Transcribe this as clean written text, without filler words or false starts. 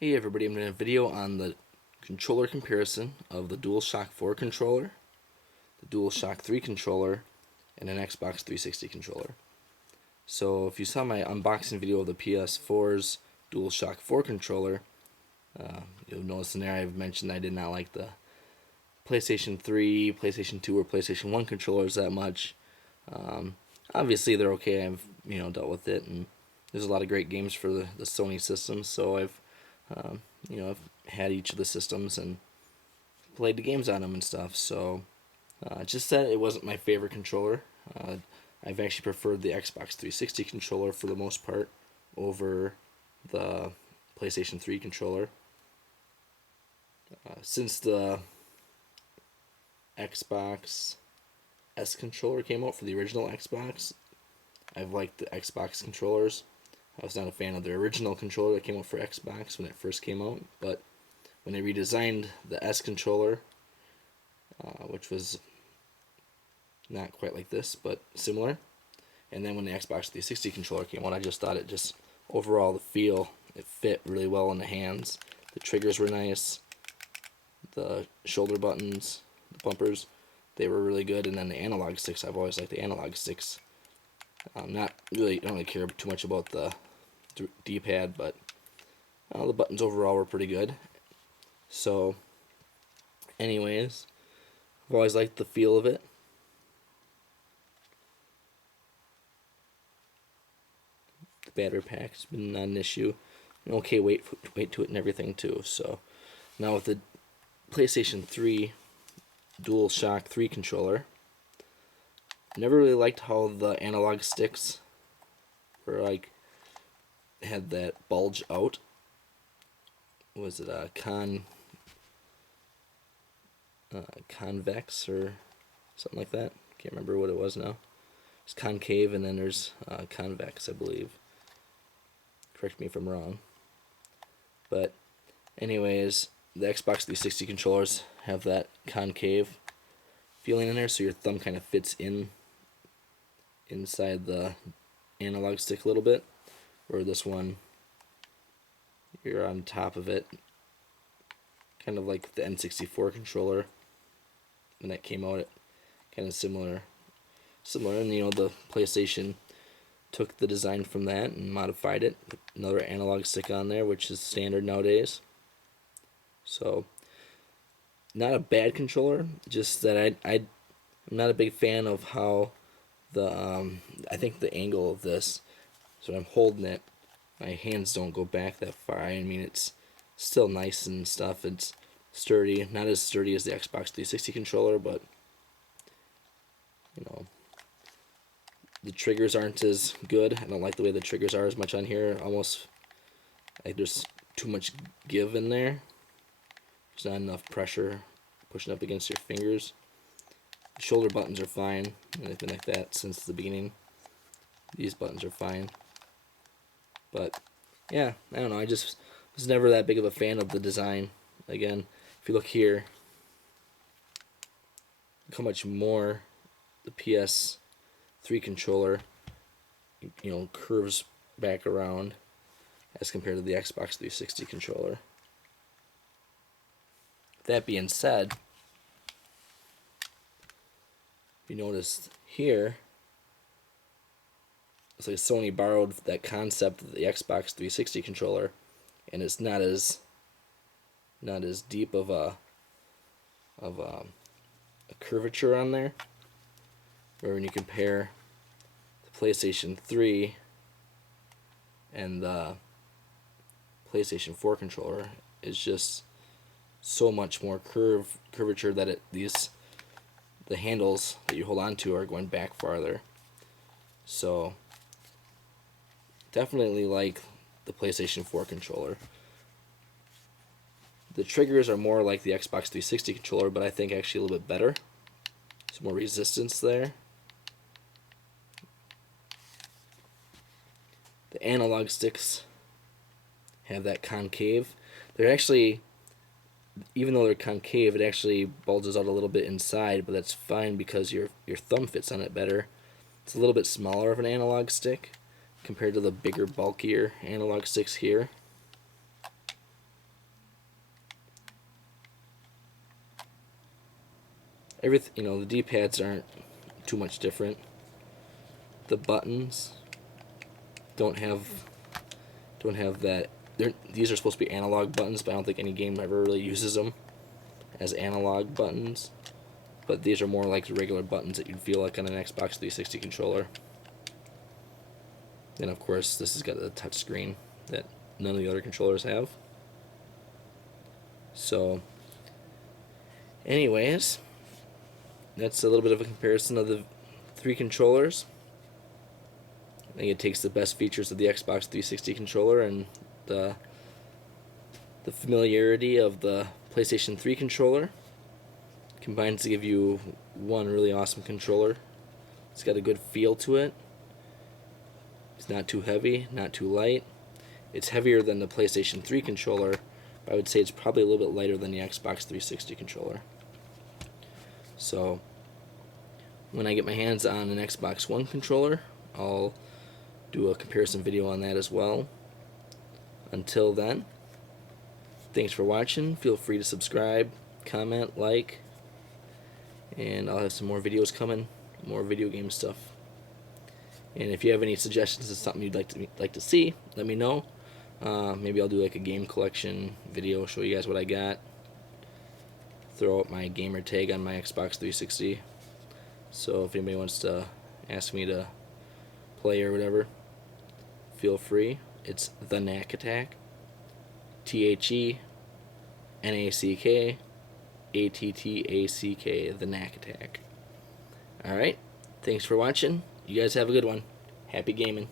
Hey everybody, I'm doing a video on the controller comparison of the DualShock 4 controller, the DualShock 3 controller, and an Xbox 360 controller. So if you saw my unboxing video of the PS4's DualShock 4 controller, you'll notice in there I've mentioned I did not like the PlayStation 3, PlayStation 2, or PlayStation 1 controllers that much. Obviously they're okay, I've dealt with it, and there's a lot of great games for the Sony systems, so I've had each of the systems and played the games on them and stuff. So just that it wasn't my favorite controller. I've actually preferred the Xbox 360 controller for the most part over the PlayStation 3 controller. Since the Xbox S controller came out for the original Xbox, I've liked the Xbox controllers. I was not a fan of the original controller that came out for Xbox when it first came out, but when they redesigned the S controller, which was not quite like this, but similar, and then when the Xbox 360 controller came out, I just thought overall the feel, it fit really well in the hands. The triggers were nice, the shoulder buttons, the bumpers, they were really good, and then the analog sticks, I've always liked the analog sticks. I don't really care too much about the D-pad, but the buttons overall were pretty good. So, anyways, I've always liked the feel of it. The battery pack's been not an issue. Okay, weight to it and everything too. So, now with the PlayStation 3 DualShock 3 controller, never really liked how the analog sticks were had that bulge out. Was it a convex or something like that? Can't remember what it was now. It's concave and then there's convex, I believe. Correct me if I'm wrong. But anyways, the Xbox 360 controllers have that concave feeling in there, so your thumb kind of fits inside the analog stick a little bit, where this one you're on top of it, kind of like the N64 controller when that came out. Kind of similar, and the PlayStation took the design from that and modified it. Put another analog stick on there, which is standard nowadays. So, not a bad controller, just that I'm not a big fan of how I think the angle of this, so when I'm holding it, my hands don't go back that far. I mean, it's still nice and stuff. It's sturdy, not as sturdy as the Xbox 360 controller, but the triggers aren't as good. I don't like the way the triggers are as much on here. Almost like there's too much give in there. There's not enough pressure pushing up against your fingers. The shoulder buttons are fine, and they've been like that since the beginning. These buttons are fine. But, yeah, I don't know, I just was never that big of a fan of the design. Again, if you look here, look how much more the PS3 controller, curves back around as compared to the Xbox 360 controller. That being said, you notice here, it's like Sony borrowed that concept of the Xbox 360 controller, and it's not as deep of a curvature on there. Where when you compare the PlayStation 3 and the PlayStation 4 controller, it's just so much more curvature that the handles that you hold on to are going back farther. So definitely like the PlayStation 4 controller. The triggers are more like the Xbox 360 controller, but I think actually a little bit better. There's more resistance there. The analog sticks have that concave. They're actually, even though they're concave, it actually bulges out a little bit inside, but that's fine because your thumb fits on it better. It's a little bit smaller of an analog stick compared to the bigger, bulkier analog sticks here. the D-pads aren't too much different. The buttons don't have that. These are supposed to be analog buttons, but I don't think any game ever really uses them as analog buttons. But these are more like the regular buttons that you'd feel like on an Xbox 360 controller. And of course, this has got the touch screen that none of the other controllers have. So, anyways, that's a little bit of a comparison of the three controllers. I think it takes the best features of the Xbox 360 controller and the familiarity of the PlayStation 3 controller combines to give you one really awesome controller. It's got a good feel to it. It's not too heavy, not too light. It's heavier than the PlayStation 3 controller, but I would say it's probably a little bit lighter than the Xbox 360 controller. So, when I get my hands on an Xbox One controller, I'll do a comparison video on that as well. Until then, thanks for watching. Feel free to subscribe, comment, like, and I'll have some more videos coming, more video game stuff. And if you have any suggestions of something you'd like to see, let me know. Maybe I'll do like a game collection video, show you guys what I got. Throw out my gamer tag on my Xbox 360. So if anybody wants to ask me to play or whatever, feel free. It's the Knack Attack. THENACK the Knack Attack. Alright, thanks for watching. You guys have a good one. Happy gaming.